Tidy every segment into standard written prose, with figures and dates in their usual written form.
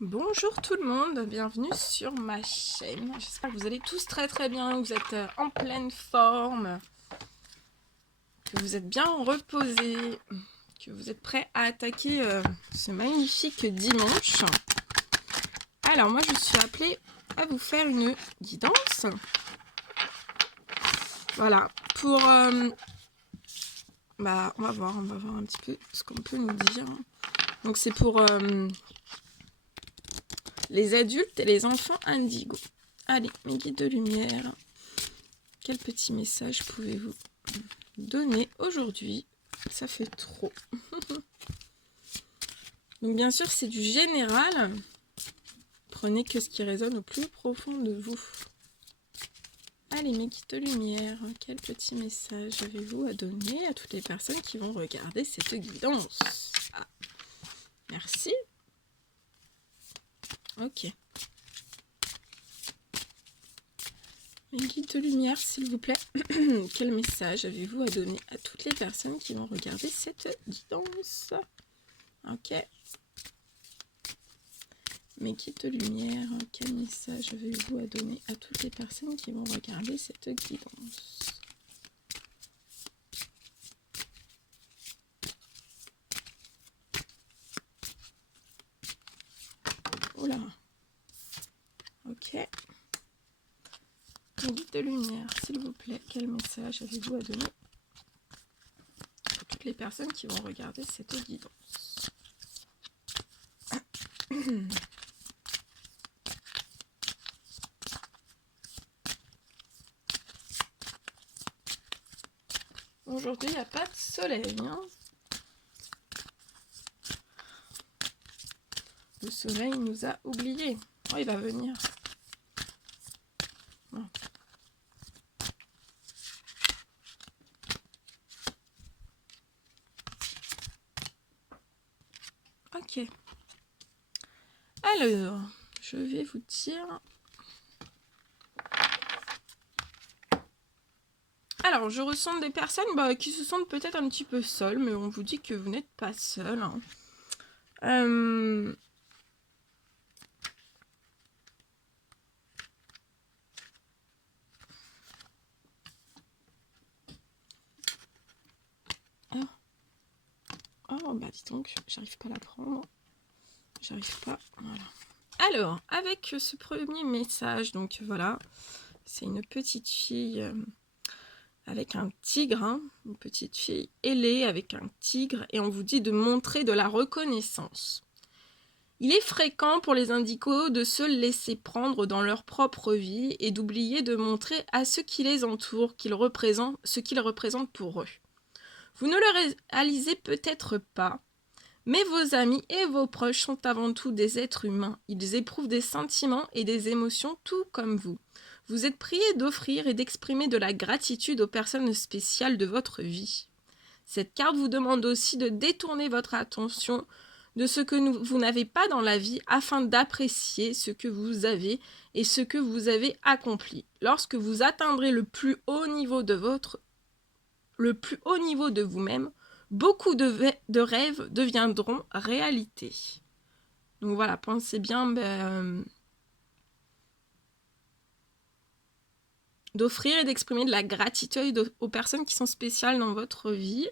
Bonjour tout le monde, bienvenue sur ma chaîne. J'espère que vous allez tous très très bien, que vous êtes en pleine forme, que vous êtes bien reposés, que vous êtes prêts à attaquer ce magnifique dimanche. Alors moi je suis appelée à vous faire une guidance. Voilà, pour... on va voir un petit peu ce qu'on peut nous dire. Donc c'est pour... les adultes et les enfants indigo. Allez, mes guides de lumière, quel petit message pouvez-vous donner aujourd'hui? Ça fait trop. Donc bien sûr, c'est du général. Prenez que ce qui résonne au plus profond de vous. Allez, mes guides de lumière, quel petit message avez-vous à donner à toutes les personnes qui vont regarder cette guidance? Ah, merci. Ok. Mes guides de lumière, s'il vous plaît, quel message avez-vous à donner à toutes les personnes qui vont regarder cette guidance? Ok. Mes guides de lumière, quel message avez-vous à donner à toutes les personnes qui vont regarder cette guidance? Oula. Ok. Mes guides de lumière, s'il vous plaît, quel message avez-vous à donner à toutes les personnes qui vont regarder cette guidance? Aujourd'hui, il n'y a pas de soleil. Hein, le soleil nous a oubliés. Oh, il va venir. Oh. Ok. Alors, je vais vous dire... Alors, je ressens des personnes qui se sentent peut-être un petit peu seules, mais on vous dit que vous n'êtes pas seul. Hein. Oh, bah dis donc, j'arrive pas à la prendre. J'arrive pas, voilà. Alors, avec ce premier message, donc voilà, c'est une petite fille avec un tigre, hein, une petite fille ailée avec un tigre, et on vous dit de montrer de la reconnaissance. Il est fréquent pour les indigos de se laisser prendre dans leur propre vie et d'oublier de montrer à ceux qui les entourent ce qu'ils représentent pour eux. Vous ne le réalisez peut-être pas, mais vos amis et vos proches sont avant tout des êtres humains. Ils éprouvent des sentiments et des émotions tout comme vous. Vous êtes priés d'offrir et d'exprimer de la gratitude aux personnes spéciales de votre vie. Cette carte vous demande aussi de détourner votre attention de ce que vous n'avez pas dans la vie afin d'apprécier ce que vous avez et ce que vous avez accompli. Lorsque vous atteindrez le plus haut niveau de vous-même, beaucoup de rêves deviendront réalité. Donc voilà, pensez bien d'offrir et d'exprimer de la gratitude aux personnes qui sont spéciales dans votre vie.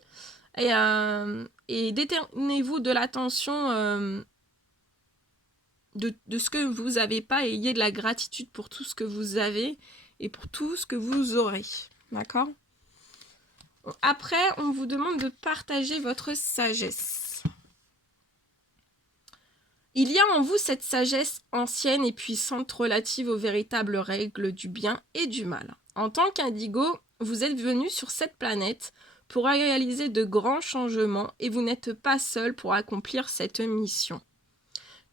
Et détournez-vous de l'attention de ce que vous n'avez pas et ayez de la gratitude pour tout ce que vous avez et pour tout ce que vous aurez. D'accord ? Après, on vous demande de partager votre sagesse. Il y a en vous cette sagesse ancienne et puissante relative aux véritables règles du bien et du mal. En tant qu'indigo, vous êtes venu sur cette planète pour réaliser de grands changements et vous n'êtes pas seul pour accomplir cette mission.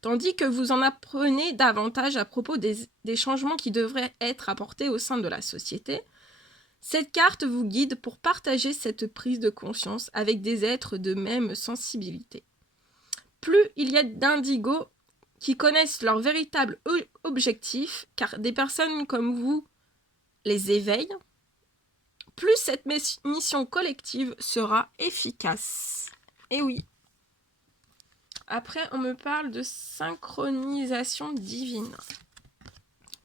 Tandis que vous en apprenez davantage à propos des changements qui devraient être apportés au sein de la société, cette carte vous guide pour partager cette prise de conscience avec des êtres de même sensibilité. Plus il y a d'indigos qui connaissent leur véritable objectif, car des personnes comme vous les éveillent, plus cette mission collective sera efficace. Et oui. Après, on me parle de synchronisation divine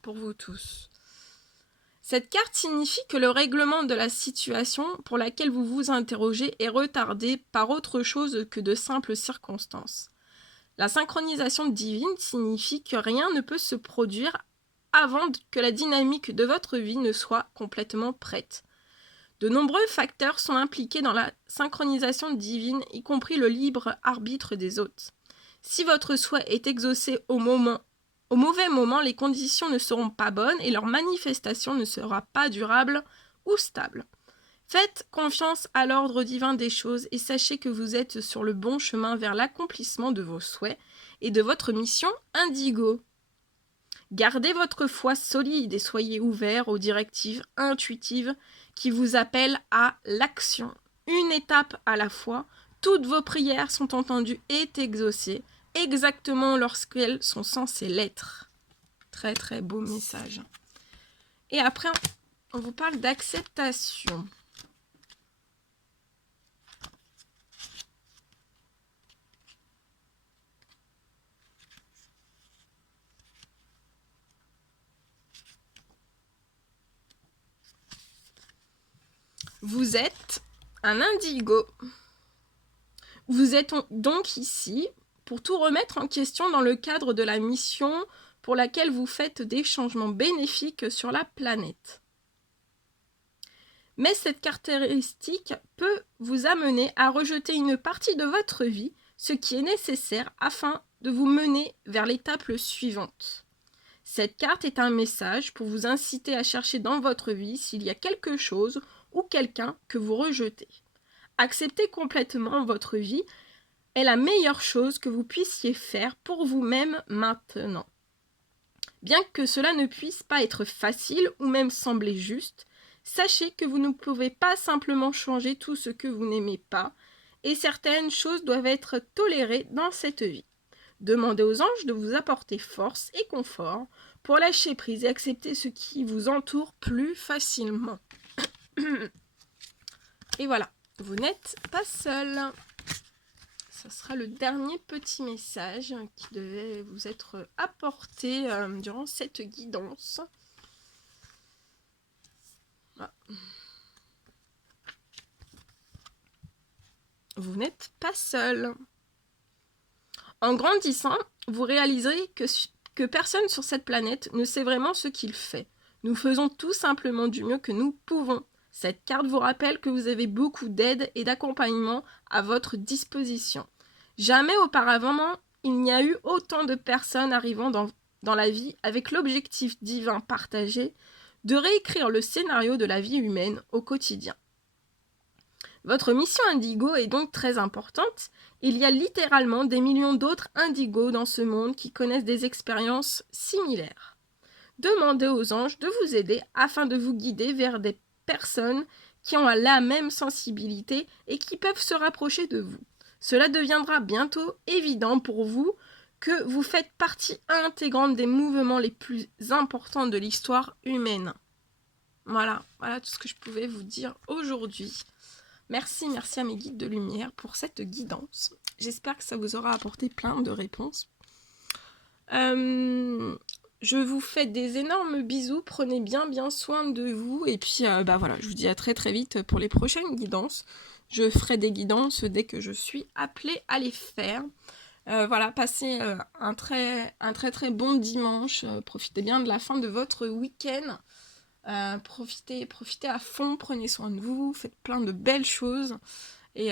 pour vous tous. Cette carte signifie que le règlement de la situation pour laquelle vous vous interrogez est retardé par autre chose que de simples circonstances. La synchronisation divine signifie que rien ne peut se produire avant que la dynamique de votre vie ne soit complètement prête. De nombreux facteurs sont impliqués dans la synchronisation divine, y compris le libre arbitre des hôtes. Si votre souhait est exaucé au mauvais moment, les conditions ne seront pas bonnes et leur manifestation ne sera pas durable ou stable. Faites confiance à l'ordre divin des choses et sachez que vous êtes sur le bon chemin vers l'accomplissement de vos souhaits et de votre mission indigo. Gardez votre foi solide et soyez ouverts aux directives intuitives qui vous appellent à l'action. Une étape à la fois, toutes vos prières sont entendues et exaucées, exactement lorsqu'elles sont censées l'être. Très très beau message. Et après, on vous parle d'acceptation. Vous êtes un indigo. Vous êtes donc ici pour tout remettre en question dans le cadre de la mission pour laquelle vous faites des changements bénéfiques sur la planète. Mais cette caractéristique peut vous amener à rejeter une partie de votre vie, ce qui est nécessaire afin de vous mener vers l'étape suivante. Cette carte est un message pour vous inciter à chercher dans votre vie s'il y a quelque chose ou quelqu'un que vous rejetez. Accepter complètement votre vie est la meilleure chose que vous puissiez faire pour vous-même maintenant. Bien que cela ne puisse pas être facile ou même sembler juste, sachez que vous ne pouvez pas simplement changer tout ce que vous n'aimez pas, et certaines choses doivent être tolérées dans cette vie. Demandez aux anges de vous apporter force et confort pour lâcher prise et accepter ce qui vous entoure plus facilement. Et voilà, vous n'êtes pas seul. Ce sera le dernier petit message qui devait vous être apporté durant cette guidance. Ah. Vous n'êtes pas seul. En grandissant, vous réaliserez que personne sur cette planète ne sait vraiment ce qu'il fait. Nous faisons tout simplement du mieux que nous pouvons. Cette carte vous rappelle que vous avez beaucoup d'aide et d'accompagnement à votre disposition. Jamais auparavant, il n'y a eu autant de personnes arrivant dans la vie avec l'objectif divin partagé de réécrire le scénario de la vie humaine au quotidien. Votre mission indigo est donc très importante. Il y a littéralement des millions d'autres indigos dans ce monde qui connaissent des expériences similaires. Demandez aux anges de vous aider afin de vous guider vers des personnes qui ont la même sensibilité et qui peuvent se rapprocher de vous. Cela deviendra bientôt évident pour vous que vous faites partie intégrante des mouvements les plus importants de l'histoire humaine. Voilà tout ce que je pouvais vous dire aujourd'hui. Merci à mes guides de lumière pour cette guidance. J'espère que ça vous aura apporté plein de réponses. Je vous fais des énormes bisous, prenez bien soin de vous. Et puis voilà, je vous dis à très vite pour les prochaines guidances. Je ferai des guidances dès que je suis appelée à les faire. Voilà, passez un très bon dimanche. Profitez bien de la fin de votre week-end. Profitez à fond, prenez soin de vous, faites plein de belles choses. Et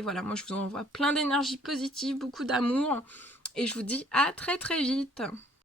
voilà, moi je vous envoie plein d'énergie positive, beaucoup d'amour. Et je vous dis à très vite.